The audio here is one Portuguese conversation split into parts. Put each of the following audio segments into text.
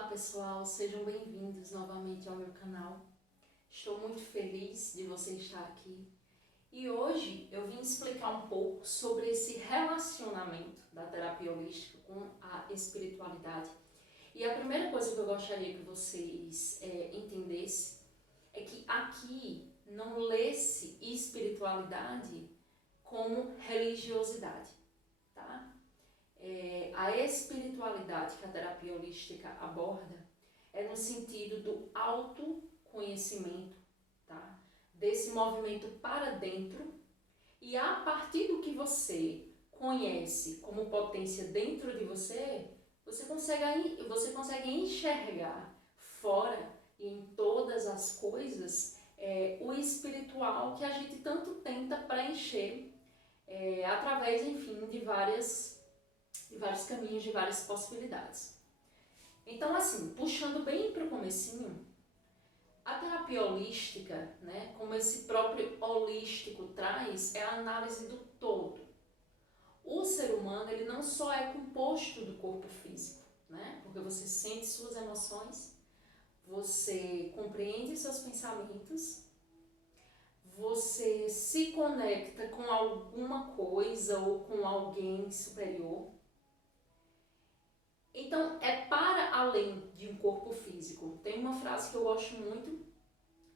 Olá pessoal, sejam bem-vindos novamente ao meu canal. Estou muito feliz de você estar aqui e hoje eu vim explicar um pouco sobre esse relacionamento da terapia holística com a espiritualidade. E a primeira coisa que eu gostaria que vocês entendessem é que aqui não lê-se espiritualidade como religiosidade, tá? A espiritualidade que a terapia holística aborda é no sentido do autoconhecimento, tá? Desse movimento para dentro, e a partir do que você conhece como potência dentro de você, você consegue enxergar fora e em todas as coisas o espiritual que a gente tanto tenta preencher através, enfim, de vários caminhos, de várias possibilidades. Então, assim, puxando bem para o comecinho, a terapia holística, né, como esse próprio holístico traz, é a análise do todo. O ser humano, ele não só é composto do corpo físico, né, porque você sente suas emoções, você compreende seus pensamentos, você se conecta com alguma coisa ou com alguém superior. Então, é para além de um corpo físico. Tem uma frase que eu gosto muito,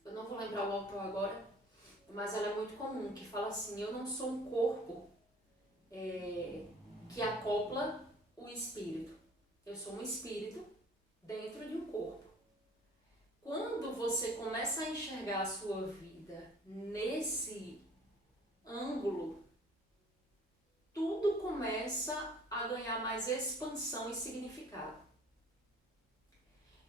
eu não vou lembrar o autor agora, mas ela é muito comum, que fala assim: eu não sou um corpo que acopla o espírito. Eu sou um espírito dentro de um corpo. Quando você começa a enxergar a sua vida nesse ângulo, tudo começa a ganhar mais expansão e significado.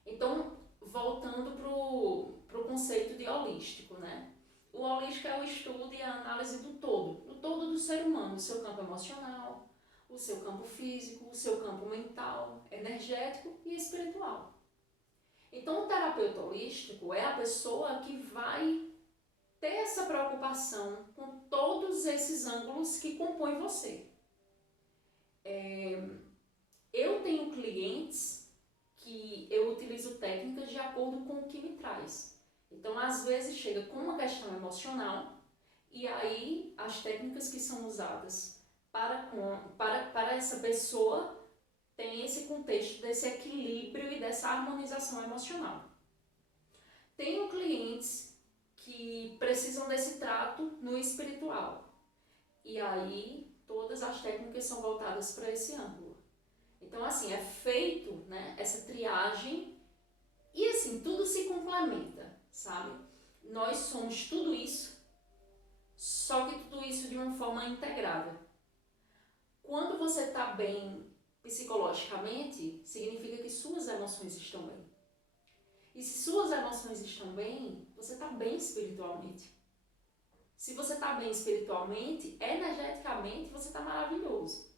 Então, voltando para o conceito de holístico, né? O holístico é o estudo e a análise do todo do ser humano, o seu campo emocional, o seu campo físico, o seu campo mental, energético e espiritual. Então, o terapeuta holístico é a pessoa que vai ter essa preocupação com todos esses ângulos que compõem você. Eu tenho clientes que eu utilizo técnicas de acordo com o que me traz. Então, às vezes, chega com uma questão emocional e aí as técnicas que são usadas para essa pessoa tem esse contexto desse equilíbrio e dessa harmonização emocional. Tenho clientes que precisam desse trato no espiritual e aí todas as técnicas são voltadas para esse ângulo. Então, assim, é feito, né, essa triagem e, assim, tudo se complementa, sabe? Nós somos tudo isso, só que tudo isso de uma forma integrada. Quando você está bem psicologicamente, significa que suas emoções estão bem. E se suas emoções estão bem, você está bem espiritualmente. Se você está bem espiritualmente, energeticamente você está maravilhoso.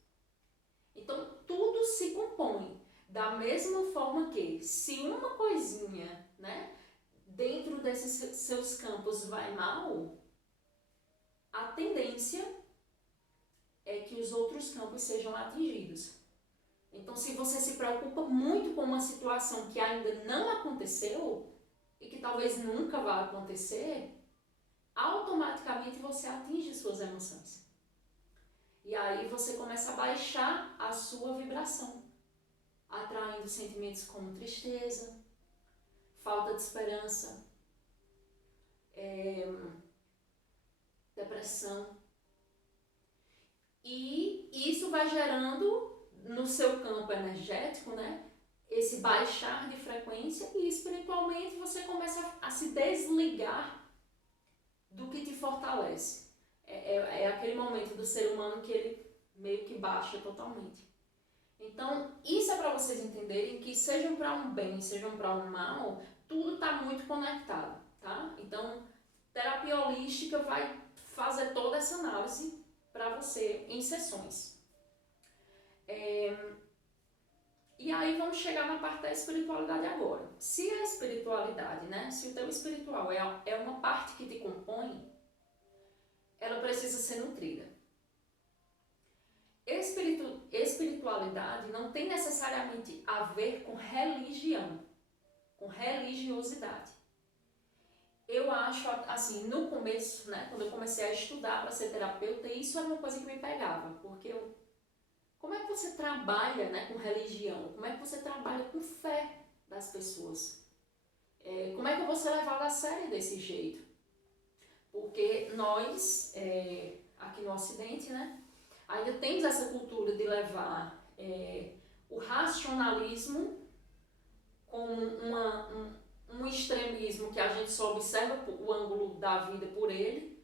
Então, tudo se compõe da mesma forma que, se uma coisinha, né, dentro desses seus campos vai mal, a tendência é que os outros campos sejam atingidos. Então, se você se preocupa muito com uma situação que ainda não aconteceu e que talvez nunca vá acontecer, automaticamente você atinge suas emoções. E aí você começa a baixar a sua vibração, atraindo sentimentos como tristeza, falta de esperança, depressão. E isso vai gerando no seu campo energético, né, esse baixar de frequência, e espiritualmente você começa a se desligar do que te fortalece. É aquele momento do ser humano que ele meio que baixa totalmente. Então, isso é para vocês entenderem que, sejam para um bem, sejam para um mal, tudo está muito conectado, tá? Então, terapia holística vai fazer toda essa análise para você em sessões. E aí vamos chegar na parte da espiritualidade agora. Se a espiritualidade, né, se o teu espiritual é uma parte que te compõe, ela precisa ser nutrida. Espiritualidade não tem necessariamente a ver com religião, com religiosidade. Eu acho, assim, no começo, né, quando eu comecei a estudar para ser terapeuta, isso era uma coisa que me pegava, porque como é que você trabalha, né, com religião? Como é que você trabalha com fé das pessoas? Como é que eu vou ser levada a sério desse jeito? Porque nós, aqui no Ocidente, né, ainda temos essa cultura de levar o racionalismo como um extremismo que a gente só observa o ângulo da vida por ele.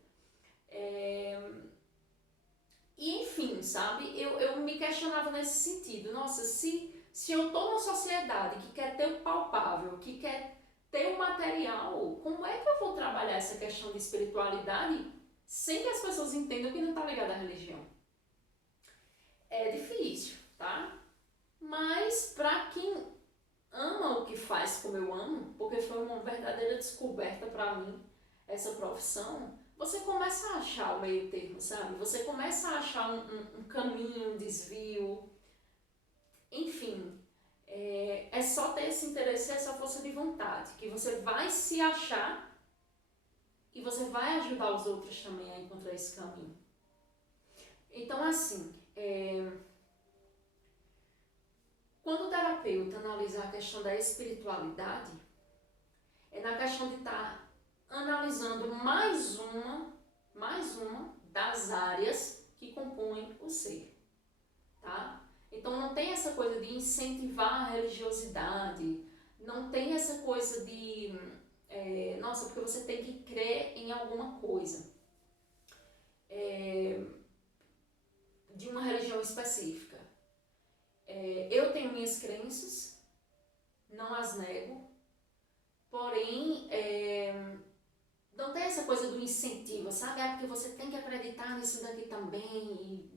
E enfim, sabe, eu me questionava nesse sentido. Nossa, se eu estou numa sociedade que quer ter o palpável, que quer ter o material, como é que eu vou trabalhar essa questão de espiritualidade sem que as pessoas entendam que não está ligado à religião? É difícil, tá? Mas para quem ama o que faz como eu amo, porque foi uma verdadeira descoberta para mim essa profissão, você começa a achar o meio termo, sabe? Você começa a achar um caminho, um desvio, enfim. É só ter esse interesse, essa força de vontade, que você vai se achar e você vai ajudar os outros também a encontrar esse caminho. Então, assim, quando o terapeuta analisa a questão da espiritualidade, é na questão de estar analisando mais uma das áreas que compõem o ser, tá? Então não tem essa coisa de incentivar a religiosidade, não tem essa coisa de, nossa, porque você tem que crer em alguma coisa, de uma religião específica. Eu tenho minhas crenças, não as nego, porém, não tem essa coisa do incentivo, sabe? Porque você tem que acreditar nisso daqui também.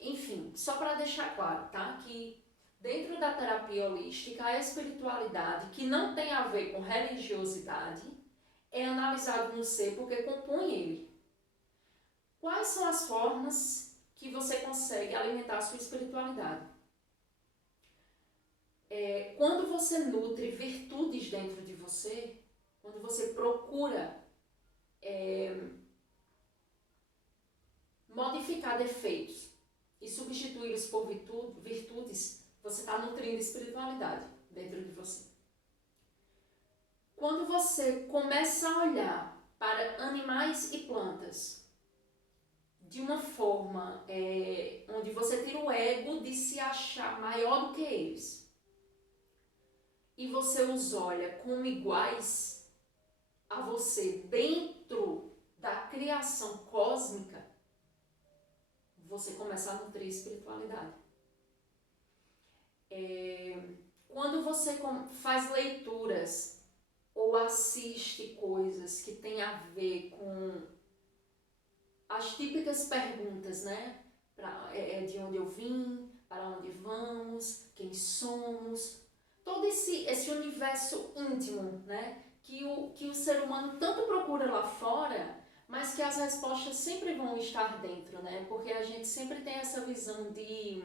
Enfim, só para deixar claro, tá? Que dentro da terapia holística, a espiritualidade, que não tem a ver com religiosidade, é analisado no ser porque compõe ele. Quais são as formas que você consegue alimentar a sua espiritualidade? Quando você nutre virtudes dentro de você, quando você procura modificar defeitos e substituí-los por virtudes, você está nutrindo espiritualidade dentro de você. Quando você começa a olhar para animais e plantas de uma forma onde você tira o ego de se achar maior do que eles, e você os olha como iguais a você dentro da criação cósmica, você começa a nutrir espiritualidade. Quando você faz leituras ou assiste coisas que tem a ver com as típicas perguntas, né? De onde eu vim, para onde vamos, quem somos, todo esse universo íntimo, né? Que o ser humano tanto procura lá fora, mas que as respostas sempre vão estar dentro, né? Porque a gente sempre tem essa visão de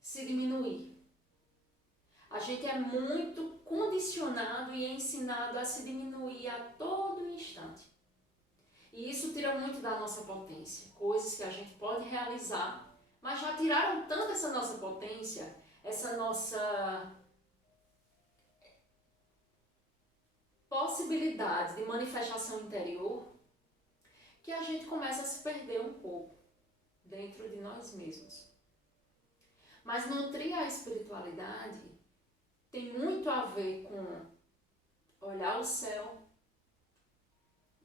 se diminuir. A gente é muito condicionado e ensinado a se diminuir a todo instante. E isso tira muito da nossa potência. Coisas que a gente pode realizar, mas já tiraram tanto essa nossa potência, essa nossa possibilidade de manifestação interior, que a gente começa a se perder um pouco dentro de nós mesmos. Mas nutrir a espiritualidade tem muito a ver com olhar o céu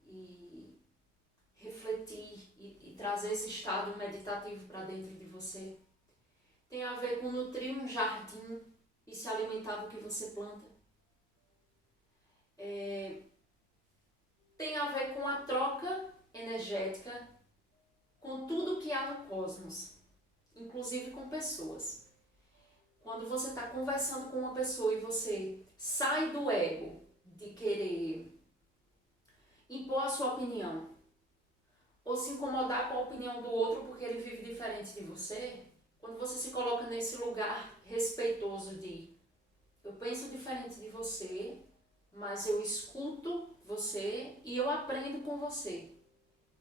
e refletir e trazer esse estado meditativo para dentro de você. Tem a ver com nutrir um jardim e se alimentar do que você planta. Tem a ver com a troca energética com tudo que há no cosmos, inclusive com pessoas. Quando você está conversando com uma pessoa e você sai do ego de querer impor a sua opinião ou se incomodar com a opinião do outro porque ele vive diferente de você, quando você se coloca nesse lugar respeitoso de eu penso diferente de você, mas eu escuto você e eu aprendo com você,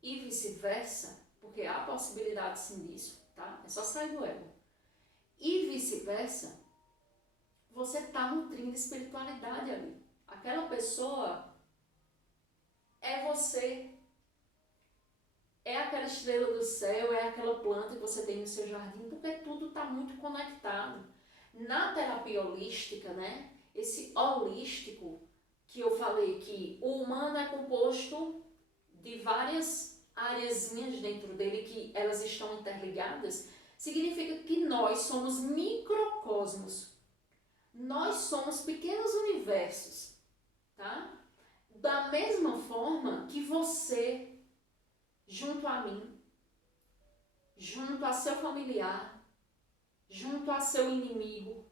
e vice-versa, porque há possibilidade sim disso, tá? É só sair do ego. E vice-versa, você está nutrindo espiritualidade ali. Aquela pessoa é você, é aquela estrela do céu, é aquela planta que você tem no seu jardim, porque tudo está muito conectado. Na terapia holística, né, esse holístico que eu falei que o humano é composto de várias areazinhas dentro dele que elas estão interligadas, significa que nós somos microcosmos. Nós somos pequenos universos, tá? Da mesma forma que você, junto a mim, junto a seu familiar, junto a seu inimigo,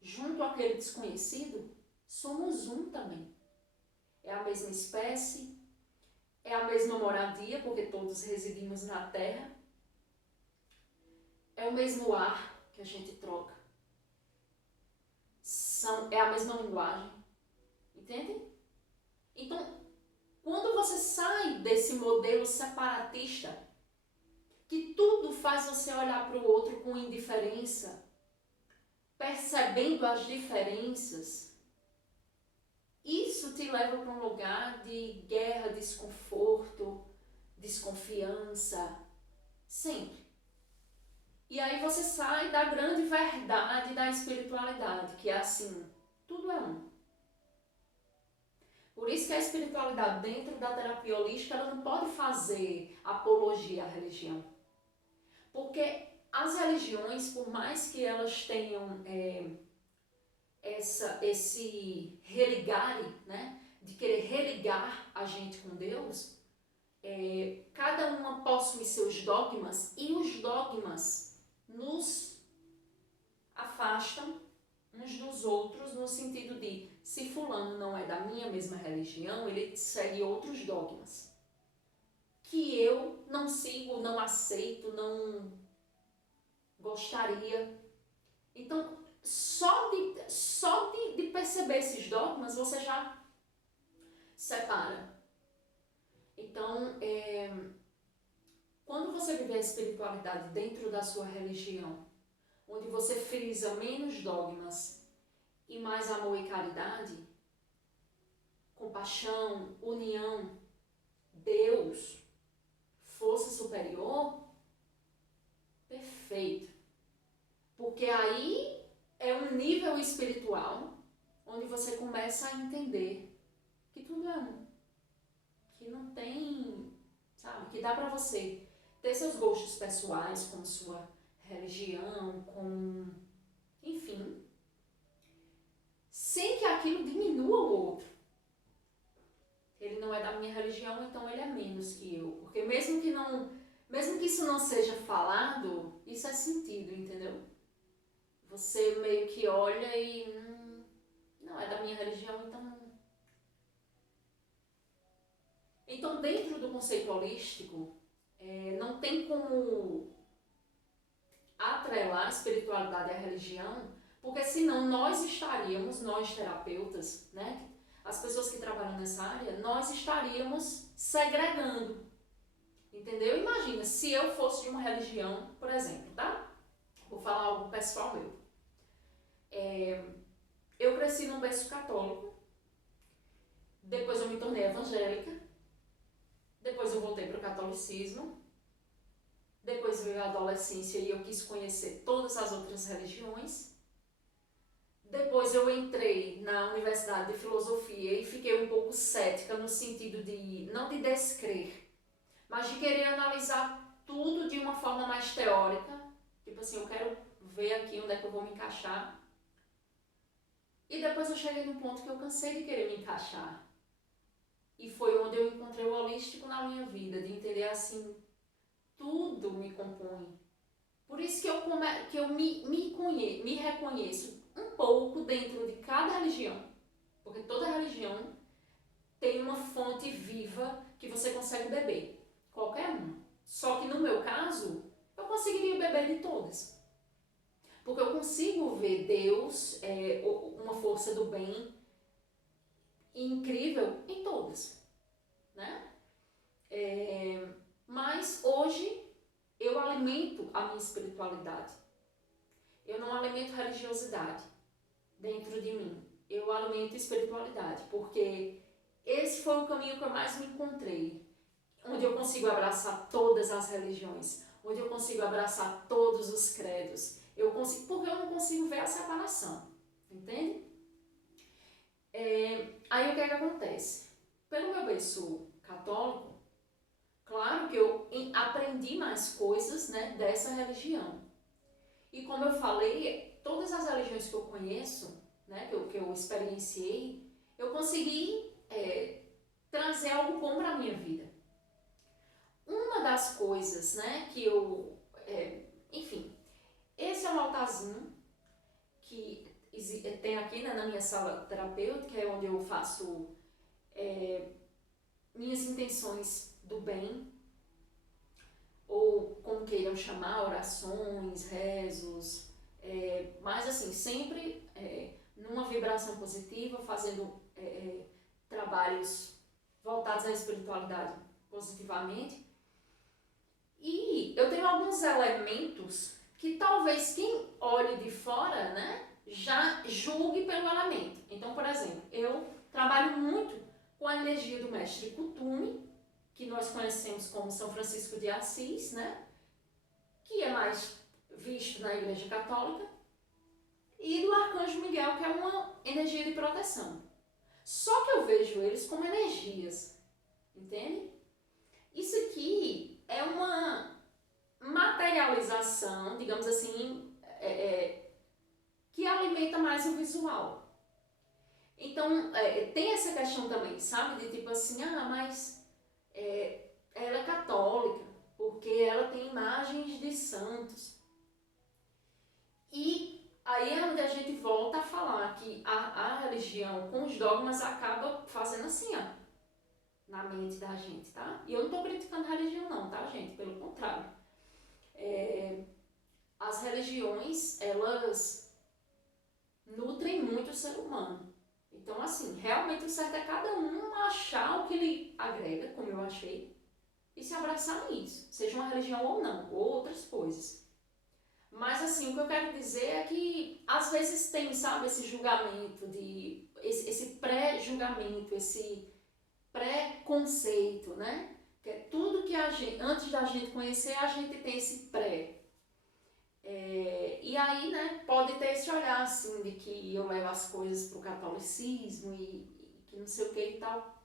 junto àquele desconhecido, somos um também. É a mesma espécie, é a mesma moradia, porque todos residimos na Terra, é o mesmo ar que a gente troca, é a mesma linguagem, entende? Então, quando você sai desse modelo separatista, que tudo faz você olhar para o outro com indiferença, percebendo as diferenças, isso te leva para um lugar de guerra, desconforto, desconfiança, sempre. E aí você sai da grande verdade da espiritualidade, que é assim, tudo é um. Por isso que a espiritualidade dentro da terapia holística, ela não pode fazer apologia à religião. Porque as religiões, por mais que elas tenham esse religare, né, de querer religar a gente com Deus, cada uma possui seus dogmas, e os dogmas nos afastam uns dos outros, no sentido de, se fulano não é da minha mesma religião, ele segue outros dogmas que eu não sigo, não aceito, não gostaria. Então, só de perceber esses dogmas, você já separa. Então, quando você viver a espiritualidade dentro da sua religião, onde você frisa menos dogmas e mais amor e caridade, compaixão, união, Deus, força superior, perfeito. Porque aí é um nível espiritual onde você começa a entender que tudo é um. Que não tem, sabe, que dá pra você ter seus gostos pessoais com sua religião, com, enfim, sem que aquilo diminua o outro. Ele não é da minha religião, então ele é menos que eu. Porque mesmo que isso não seja falado, isso é sentido, entendeu? Você meio que olha e não é da minha religião, então... Então, dentro do conceito holístico, não tem como atrelar a espiritualidade à religião, porque senão nós terapeutas, né, as pessoas que trabalham nessa área, nós estaríamos segregando, entendeu? Imagina, se eu fosse de uma religião, por exemplo, tá? Vou falar algo pessoal meu. Eu cresci num berço católico, depois eu me tornei evangélica, depois eu voltei para o catolicismo, depois veio a adolescência e eu quis conhecer todas as outras religiões. Depois eu entrei na Universidade de Filosofia e fiquei um pouco cética no sentido de, não de descrer, mas de querer analisar tudo de uma forma mais teórica. Tipo assim, eu quero ver aqui onde é que eu vou me encaixar. E depois eu cheguei num ponto que eu cansei de querer me encaixar. E foi onde eu encontrei o holístico na minha vida, de entender assim, tudo me compõe. Por isso que eu me reconheço um pouco dentro de cada religião, porque toda religião tem uma fonte viva que você consegue beber, qualquer uma. todas. Porque eu consigo ver Deus, uma força do bem incrível em todas, né? Mas hoje eu alimento a minha espiritualidade. Eu não alimento religiosidade dentro de mim. Eu alimento espiritualidade, porque esse foi o caminho que eu mais me encontrei. Onde eu consigo abraçar todas as religiões, onde eu consigo abraçar todos os credos. Porque eu não consigo ver a separação, entende? Aí o que é que acontece? Pelo meu berço católico, claro que eu aprendi mais coisas, né, dessa religião. E como eu falei, todas as religiões que eu conheço, né, que eu experienciei, eu consegui trazer algo bom para a minha vida. Uma das coisas, né, que eu... enfim, esse é um altarzinho que tem aqui, né, na minha sala terapêutica, é onde eu faço minhas intenções do bem, ou como queiram chamar, orações, rezos, mas assim, sempre numa vibração positiva, fazendo trabalhos voltados à espiritualidade positivamente. E eu tenho alguns elementos que talvez quem olhe de fora, né, já julgue pelo elemento. Então, por exemplo, eu trabalho muito com a energia do mestre Kuthumi, que nós conhecemos como São Francisco de Assis, né, que é mais visto na Igreja Católica, e do Arcanjo Miguel, que é uma energia de proteção. Só que eu vejo eles como energias, entende? Isso aqui é uma materialização, digamos assim, que alimenta mais o visual. Então, tem essa questão também, sabe? De tipo assim, mas ela é católica, porque ela tem imagens de santos. E aí é onde a gente volta a falar que a religião com os dogmas acaba fazendo assim, ó, na mente da gente, tá? E eu não estou criticando a religião não, tá, gente? Pelo contrário. As religiões, elas nutrem muito o ser humano. Então, assim, realmente o certo é cada um achar o que lhe agrega, como eu achei, e se abraçar nisso, seja uma religião ou não, ou outras coisas. Mas, assim, o que eu quero dizer é que, às vezes tem, sabe, esse julgamento, esse pré-julgamento, esse pré-conceito, né? Que é tudo que a gente, antes da gente conhecer, a gente tem esse pré. E aí, né, pode ter esse olhar, assim, de que eu levo as coisas pro catolicismo e que não sei o que e tal.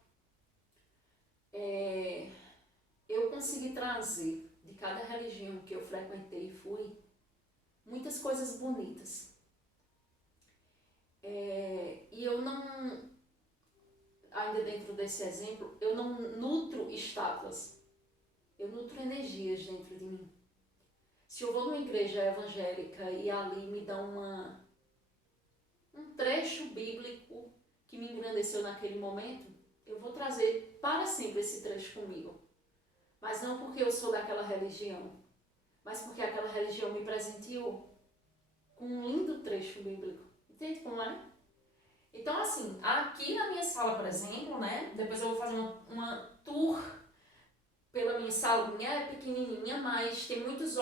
Eu consegui trazer de cada religião que eu frequentei e fui, muitas coisas bonitas. E eu não, ainda dentro desse exemplo, eu não nutro estátuas, eu nutro energias dentro de mim. Se eu vou numa igreja evangélica e ali me dá um trecho bíblico que me engrandeceu naquele momento, eu vou trazer para sempre esse trecho comigo. Mas não porque eu sou daquela religião, mas porque aquela religião me presenteou com um lindo trecho bíblico. Entende como é? Então, assim, aqui na minha sala, por exemplo, né, depois eu vou fazer uma tour pela minha salinha, é pequenininha, mas tem muitas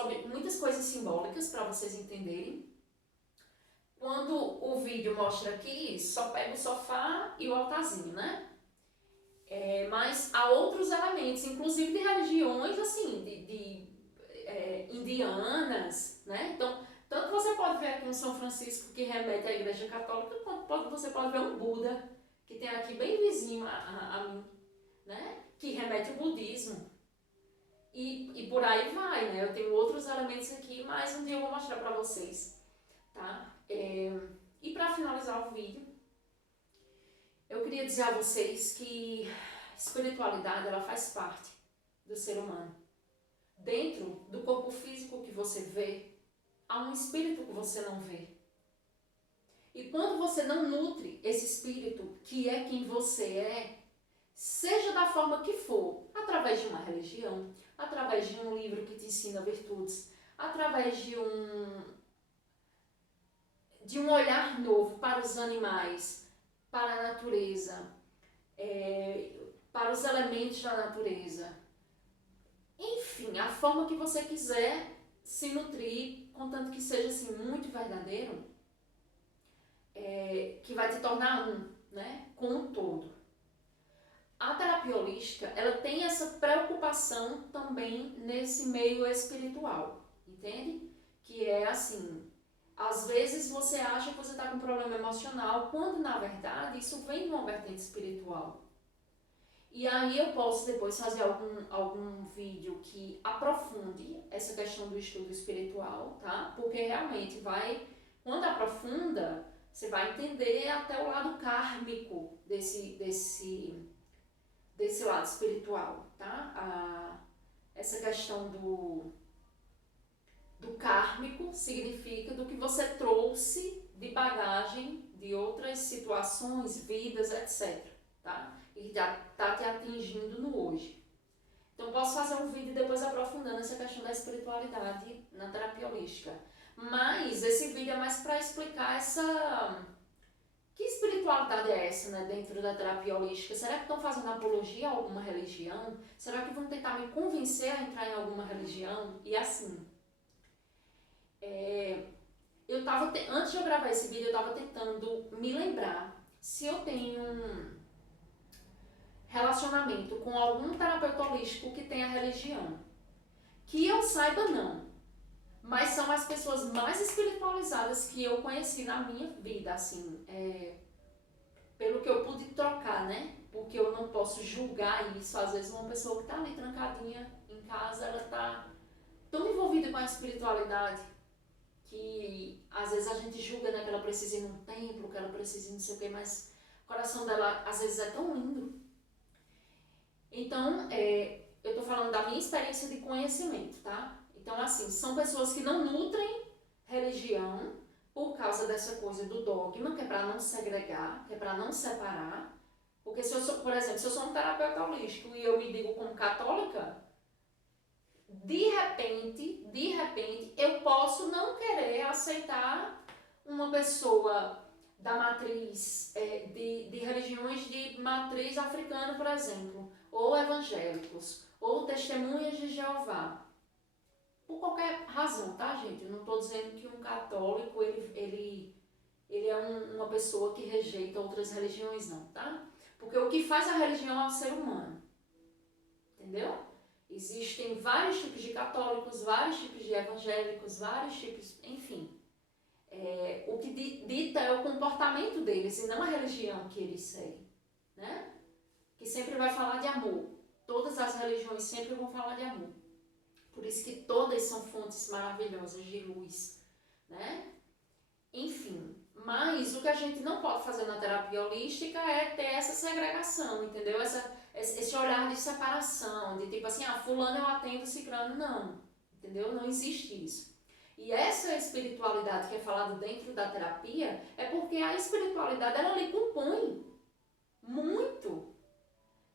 coisas simbólicas para vocês entenderem. Quando o vídeo mostra aqui, só pega o sofá e o altarzinho, né? Mas há outros elementos, inclusive de religiões, assim, de indianas, né? Então, tanto você pode ver aqui um São Francisco que remete à Igreja Católica, quanto você pode ver um Buda, que tem aqui bem vizinho a mim, né? Que remete ao budismo. E por aí vai, né? Eu tenho outros elementos aqui, mas um dia eu vou mostrar pra vocês, tá? E pra finalizar o vídeo, eu queria dizer a vocês que espiritualidade, ela faz parte do ser humano. Dentro do corpo físico que você vê, há um espírito que você não vê. E quando você não nutre esse espírito, que é quem você é, seja da forma que for, através de uma religião, através de um livro que te ensina virtudes, através de um olhar novo para os animais, para a natureza, para os elementos da natureza. Enfim, a forma que você quiser se nutrir, contanto que seja assim muito verdadeiro, que vai te tornar um, né, com o todo. A terapia holística, ela tem essa preocupação também nesse meio espiritual, entende? Que é assim, às vezes você acha que você está com um problema emocional, quando na verdade isso vem de uma vertente espiritual. E aí eu posso depois fazer algum vídeo que aprofunde essa questão do estudo espiritual, tá? Porque realmente quando aprofunda, você vai entender até o lado kármico desse lado espiritual, tá? Essa questão do kármico significa do que você trouxe de bagagem de outras situações, vidas, etc, tá? E já está te atingindo no hoje. Então posso fazer um vídeo depois aprofundando essa questão da espiritualidade na terapia holística. Mas esse vídeo é mais para explicar que espiritualidade é essa, né, dentro da terapia holística? Será que estão fazendo apologia a alguma religião? Será que vão tentar me convencer a entrar em alguma religião? E assim, antes de eu gravar esse vídeo, eu estava tentando me lembrar se eu tenho um relacionamento com algum terapeuta holístico que tenha religião. Que eu saiba, não. Mas são as pessoas mais espiritualizadas que eu conheci na minha vida, assim, pelo que eu pude trocar, né? Porque eu não posso julgar isso. Às vezes uma pessoa que está ali trancadinha em casa, ela está tão envolvida com a espiritualidade que às vezes a gente julga, né, que ela precisa ir num templo, que ela precisa ir não sei o que, mas o coração dela às vezes é tão lindo. Então, eu tô falando da minha experiência de conhecimento, tá? Então, assim, são pessoas que não nutrem religião por causa dessa coisa do dogma, que é para não segregar, que é para não separar. Porque se eu sou, por exemplo, se eu sou um terapeuta holístico e eu me digo como católica, de repente, eu posso não querer aceitar uma pessoa da matriz, de religiões de matriz africana, por exemplo, ou evangélicos, ou testemunhas de Jeová. Por qualquer razão, tá, gente? Eu não estou dizendo que um católico, ele é uma pessoa que rejeita outras religiões, não, tá? Porque o que faz a religião é o ser humano, entendeu? Existem vários tipos de católicos, vários tipos de evangélicos, vários tipos, enfim. O que dita é o comportamento deles e não a religião que eles seguem, né? Que sempre vai falar de amor. Todas as religiões sempre vão falar de amor. Por isso que todas são fontes maravilhosas de luz, né? Enfim, mas o que a gente não pode fazer na terapia holística é ter essa segregação, entendeu? Esse olhar de separação, de tipo assim, fulano eu atendo, ciclano não, entendeu? Não existe isso. E essa espiritualidade que é falada dentro da terapia é porque a espiritualidade, ela lhe compõe muito.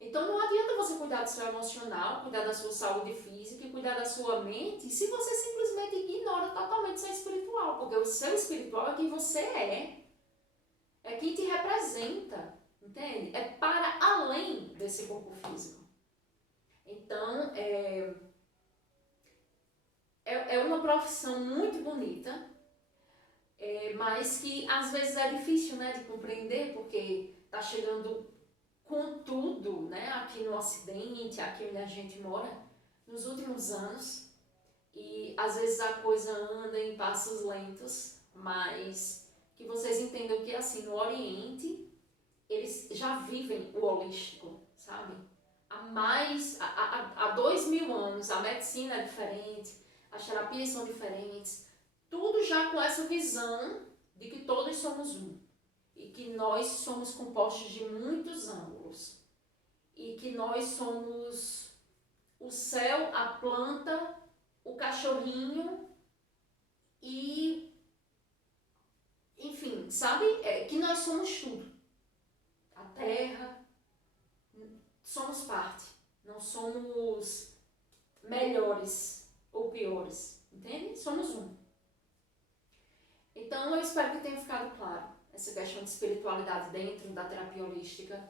Então não adianta você cuidar do seu emocional, cuidar da sua saúde física e cuidar da sua mente se você simplesmente ignora totalmente o seu espiritual, porque o seu espiritual é quem você é quem te representa, entende? É para além desse corpo físico. Então, é uma profissão muito bonita, mas que às vezes é difícil, né, de compreender, porque tá chegando com tudo, né, aqui no Ocidente, aqui onde a gente mora, nos últimos anos, e às vezes a coisa anda em passos lentos, mas que vocês entendam que assim, no Oriente, eles já vivem o holístico, sabe? Há 2000 anos, a medicina é diferente, as terapias são diferentes, tudo já com essa visão de que todos somos um e que nós somos compostos de muitos ângulos e que nós somos o céu, a planta, o cachorrinho e, enfim, sabe? Que nós somos tudo. A terra, somos parte, não somos melhores ou piores. entende? Somos um. Então, eu espero que tenha ficado claro essa questão de espiritualidade dentro da terapia holística.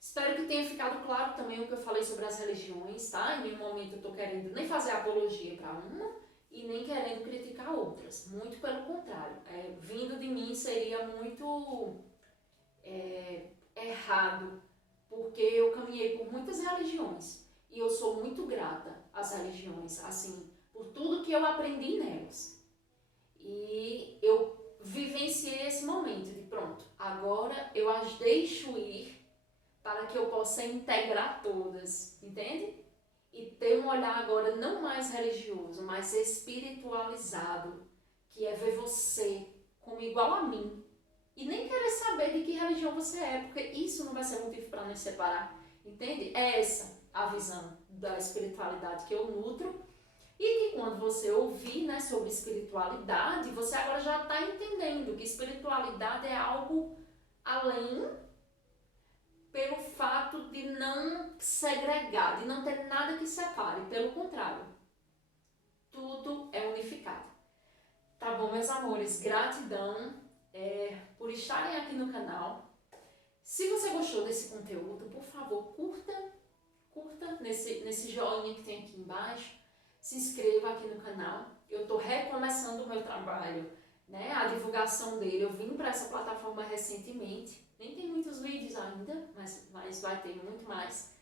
Espero que tenha ficado claro também o que eu falei sobre as religiões, tá? Em nenhum momento eu estou querendo nem fazer apologia para uma e nem querendo criticar outras. Muito pelo contrário. Vindo de mim seria muito errado, porque eu caminhei por muitas religiões e eu sou muito grata às religiões, assim, por tudo que eu aprendi nelas. E eu vivenciei esse momento de pronto, agora eu as deixo ir para que eu possa integrar todas, entende? E ter um olhar agora não mais religioso, mas espiritualizado, que é ver você como igual a mim. E nem querer saber de que religião você é, porque isso não vai ser motivo para nos separar, entende? É essa a visão da espiritualidade que eu nutro e que quando você ouvir, né, sobre espiritualidade, você agora já está entendendo que espiritualidade é algo além, pelo fato de não segregar, de não ter nada que separe, pelo contrário, tudo é unificado. Tá bom, meus amores, gratidão por estarem aqui no canal. Se você gostou desse conteúdo, por favor, curta nesse joinha que tem aqui embaixo, se inscreva aqui no canal. Eu estou recomeçando o meu trabalho, né? A divulgação dele, eu vim para essa plataforma recentemente, nem tem muitos vídeos ainda, mas vai ter muito mais.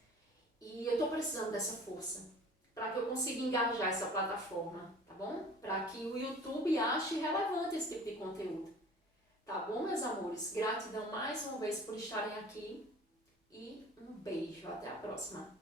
E eu estou precisando dessa força para que eu consiga engajar essa plataforma, tá bom? Para que o YouTube ache relevante esse tipo de conteúdo. Tá bom, meus amores? Gratidão mais uma vez por estarem aqui e um beijo. Até a próxima.